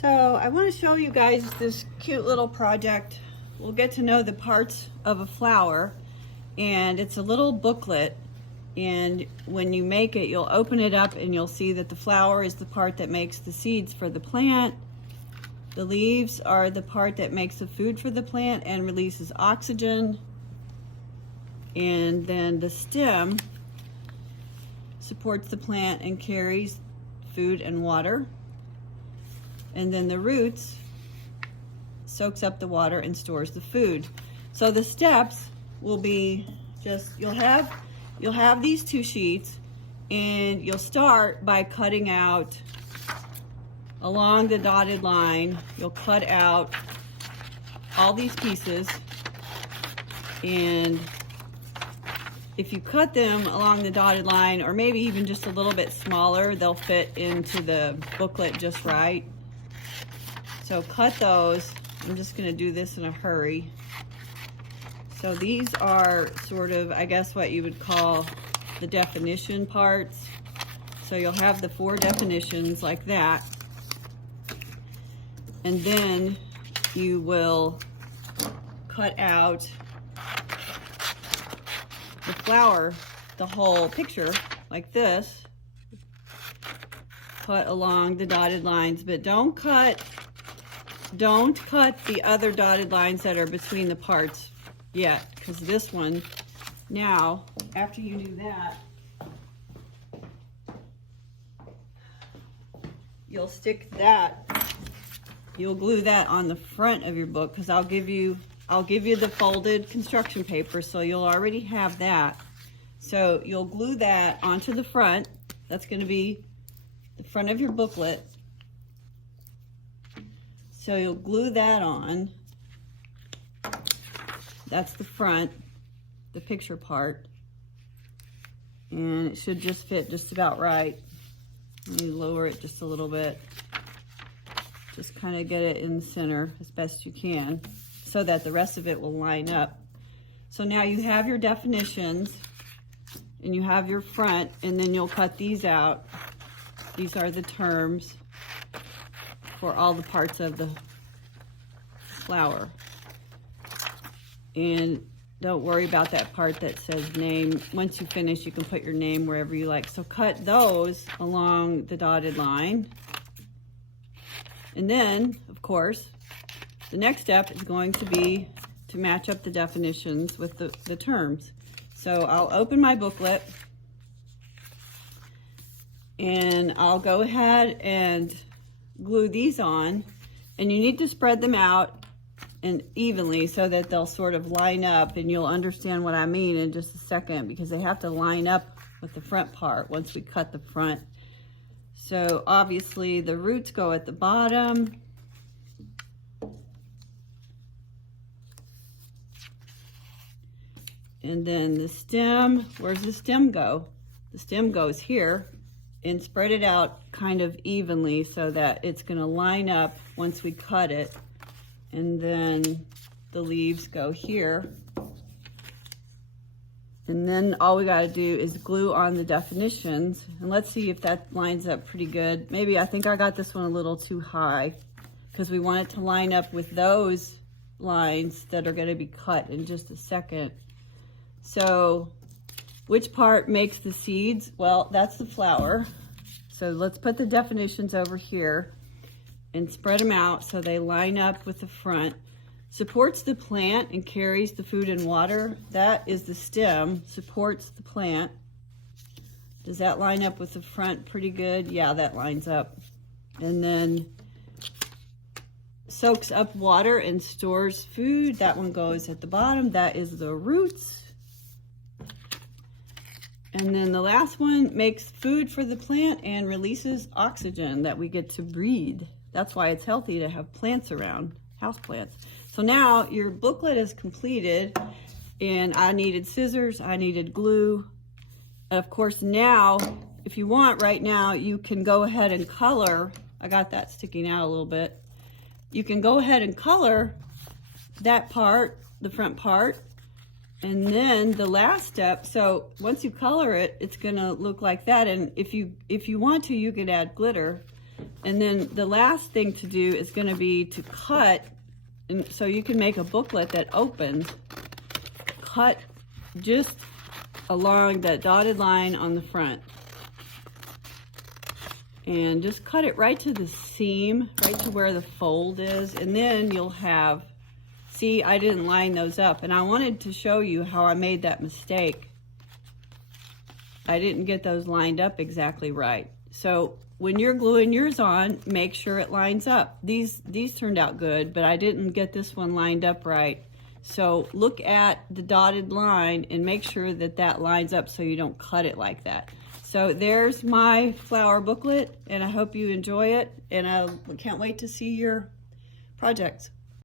So I want to show you guys this cute little project. We'll get to know the parts of a flower, and it's a little booklet, and when you make it, you'll open it up and you'll see that the flower is the part that makes the seeds for the plant. The leaves are the part that makes the food for the plant and releases oxygen. And then the stem supports the plant and carries food and water. And then the roots soaks up the water and stores the food. So the steps will be just, you'll have these two sheets, and you'll start by cutting out along the dotted line. You'll cut out all these pieces, and if you cut them along the dotted line, or maybe even just a little bit smaller, they'll fit into the booklet just right. So cut those. I'm just going to do this in a hurry. So these are sort of, I guess, what you would call the definition parts. So you'll have the 4 definitions like that. And then you will cut out the flower, the whole picture, like this. Cut along the dotted lines, but don't cut the other dotted lines that are between the parts yet, because this one, now, after you do that, you'll stick that, you'll glue that on the front of your book, because I'll give you the folded construction paper, so you'll already have that. So you'll glue that onto the front. That's going to be the front of your booklet. So you'll glue that on. That's the front, the picture part. And it should just fit just about right. Let me lower it just a little bit. Just kind of get it in the center as best you can, so that the rest of it will line up. So now you have your definitions, and you have your front, and then you'll cut these out. These are the terms for all the parts of the flower. And don't worry about that part that says name. Once you finish, you can put your name wherever you like. So cut those along the dotted line. And then, of course, the next step is going to be to match up the definitions with the terms. So I'll open my booklet, and I'll go ahead and glue these on, and you need to spread them out and evenly so that they'll sort of line up, and you'll understand what I mean in just a second, because they have to line up with the front part once we cut the front. So obviously the roots go at the bottom. And then the stem, where's the stem go? The stem goes here, and spread it out kind of evenly so that it's gonna line up once we cut it. And then the leaves go here. And then all we gotta do is glue on the definitions, and let's see if that lines up pretty good. Maybe I think I got this one a little too high, because we want it to line up with those lines that are gonna be cut in just a second. So which part makes the seeds? Well, that's the flower. So let's put the definitions over here and spread them out so they line up with the front. Supports the plant and carries the food and water. That is the stem, supports the plant. Does that line up with the front pretty good? Yeah, that lines up. And then soaks up water and stores food. That one goes at the bottom. That is the roots. And then the last one makes food for the plant and releases oxygen that we get to breathe. That's why it's healthy to have plants around, house plants. So now your booklet is completed, and I needed scissors, I needed glue. Of course, now, if you want right now, you can go ahead and color. I got that sticking out a little bit. You can go ahead and color that part, the front part, and then the last step. So once you color it, it's gonna look like that. And if you want to, you could add glitter. And then the last thing to do is going to be to cut, and so you can make a booklet that opens. Cut just along that dotted line on the front. And just cut it right to the seam, right to where the fold is, and then you'll have, see, I didn't line those up, and I wanted to show you how I made that mistake. I didn't get those lined up exactly right. So when you're gluing yours on, make sure it lines up. These turned out good, but I didn't get this one lined up right. So look at the dotted line and make sure that that lines up so you don't cut it like that. So there's my flower booklet, and I hope you enjoy it, and I can't wait to see your projects.